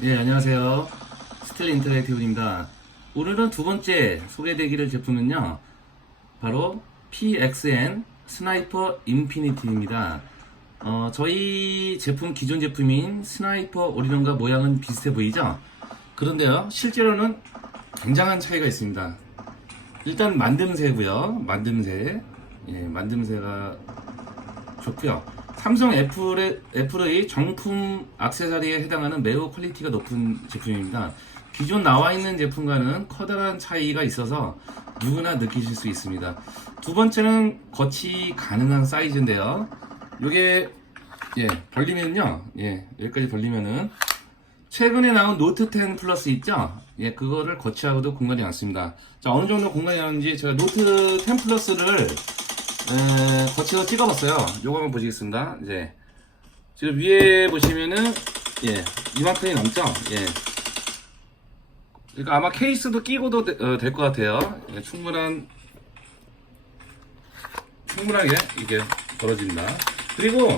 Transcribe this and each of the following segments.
예, 안녕하세요. 스틸 인터랙티브입니다. 오늘은 두 번째 소개되기를 제품은요, 바로 PXN 스나이퍼 인피니티입니다. 어, 저희 제품, 기존 제품인 스나이퍼 오리론과 모양은 비슷해 보이죠? 그런데요, 실제로는 굉장한 차이가 있습니다. 일단 만듦새고요, 만듦새. 예, 만듦새가 좋고요. 삼성 애플의, 애플의 정품 액세서리에 해당하는 매우 퀄리티가 높은 제품입니다. 기존 나와 있는 제품과는 커다란 차이가 있어서 누구나 느끼실 수 있습니다. 두 번째는 거치 가능한 사이즈인데요. 요게 예, 벌리면요. 예, 여기까지 벌리면은 최근에 나온 노트 10 플러스 있죠? 예, 그거를 거치하고도 공간이 많습니다. 자, 어느 정도 공간이 나는지 제가 노트 10 플러스를 에, 거치로 찍어봤어요. 요거 한번 보시겠습니다. 이제 지금 위에 보시면은 예 이만큼이 넘죠. 예. 그러니까 아마 케이스도 끼고도 될것 같아요. 예, 충분한 충분하게 이게 벌어집니다. 그리고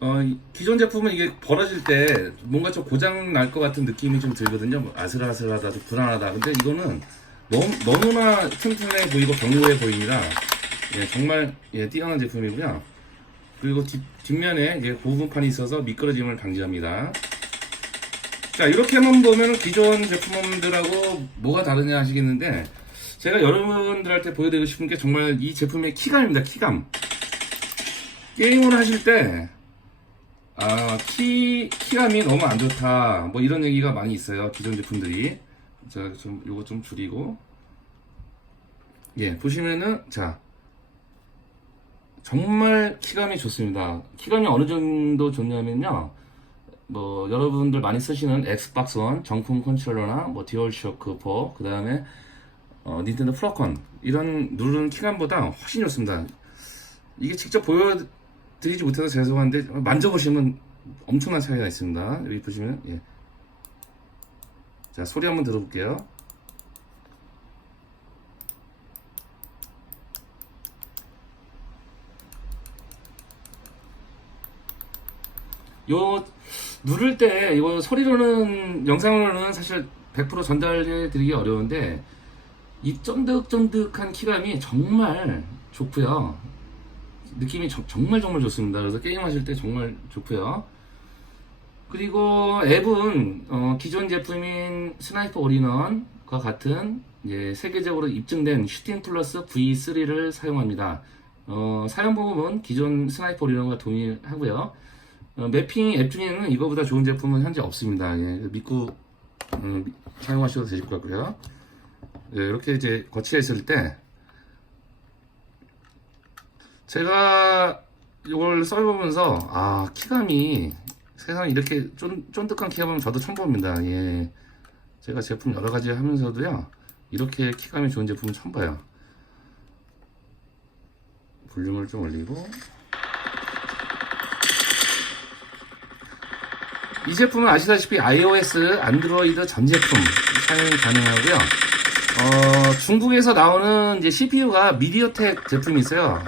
어, 이- 기존 제품은 이게 벌어질 때 뭔가 좀 고장 날 것 같은 느낌이 좀 들거든요. 뭐 아슬아슬하다, 좀 불안하다. 근데 이거는 너무, 너무나 튼튼해 보이고 견고해 보입니다. 예, 정말 예, 뛰어난 제품이고요. 그리고 뒷, 뒷면에 이제 고분판이 있어서 미끄러짐을 방지합니다. 자, 이렇게만 보면 기존 제품들하고 뭐가 다르냐 하시겠는데, 제가 여러분들한테 보여드리고 싶은 게 정말 이 제품의 키감입니다, 키감. 게임을 하실 때, 아, 키, 키감이 너무 안 좋다. 뭐 이런 얘기가 많이 있어요, 기존 제품들이. 제가 좀, 요거 좀 줄이고. 예, 보시면은, 자. 정말 키감이 좋습니다. 키감이 어느 정도 좋냐면요. 뭐 여러분들 많이 쓰시는 엑스박스 원 정품 컨트롤러나 뭐 듀얼쇼크 4, 그 다음에 어, 닌텐도 플러컨 이런 누르는 키감보다 훨씬 좋습니다. 이게 직접 보여드리지 못해서 죄송한데 만져보시면 엄청난 차이가 있습니다. 여기 보시면 예. 자 소리 한번 들어볼게요. 요 누를 때 이거 소리로는 영상으로는 사실 100% 전달해 드리기 어려운데 이 쫀득쫀득한 키감이 정말 좋고요. 느낌이 저- 정말 정말 좋습니다. 그래서 게임하실 때 정말 좋고요. 그리고 앱은 어, 기존 제품인 스나이퍼 올인원과 같은 이제 세계적으로 입증된 슈팅 플러스 V3를 사용합니다. 어, 사용 방법은 기존 스나이퍼 올인원과 동일하고요. 어, 매핑 앱 중에는 이거보다 좋은 제품은 현재 없습니다. 예, 믿고 음, 사용하셔도 되실 것 같고요. 예, 이렇게 이제 거치해 있을 때 제가 이걸 써보면서 아 키감이 세상에 이렇게 쫀, 쫀득한 키감은 저도 처음 봅니다. 예, 제가 제품 여러 가지 하면서도요 이렇게 키감이 좋은 제품은 처음 봐요. 볼륨을 좀 올리고 이 제품은 아시다시피 iOS, 안드로이드 전 제품 사용이 가능하고요. 어, 중국에서 나오는 이제 CPU가 미디어텍 제품이 있어요.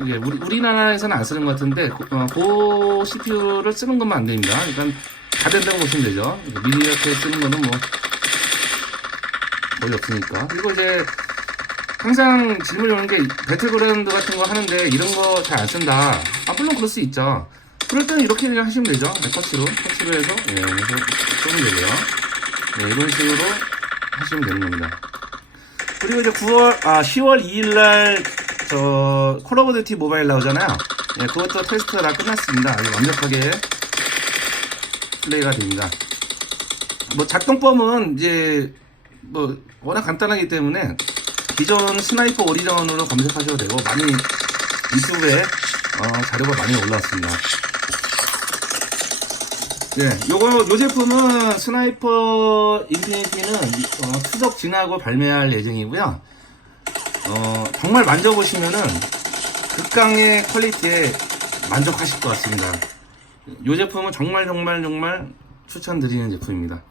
이게 우리, 우리나라에서는 안 쓰는 것 같은데, 그, 어, 그 CPU를 쓰는 것만 안 됩니다. 그러니까 다 된다고 보시면 되죠. 미디어텍 쓰는 거는 뭐 거의 없으니까. 그리고 이제 항상 질문이 오는 게 배틀그라운드 같은 거 하는데 이런 거 잘 안 쓴다. 아, 물론 그럴 수 있죠. 그럴 때는 이렇게 그냥 하시면 되죠. 네, 터치로. 터치로 해서, 예, 해서 쏘면 되고요. 네, 이런 식으로 하시면 되는 겁니다. 그리고 이제 9월, 아, 10월 2일날, 저, 콜 오브 듀티 모바일 나오잖아요. 예, 그것도 테스트가 다 끝났습니다. 완벽하게 플레이가 됩니다. 뭐, 작동법은 이제, 뭐, 워낙 간단하기 때문에, 기존 스나이퍼 오리전으로 검색하셔도 되고, 많이 유튜브에 어, 자료가 많이 올라왔습니다. 네, 요거 요 제품은 스나이퍼 인피니티는 어, 추석 지나고 발매할 예정이고요. 어, 정말 만져보시면은 극강의 퀄리티에 만족하실 것 같습니다. 요 제품은 정말 정말 정말 추천드리는 제품입니다.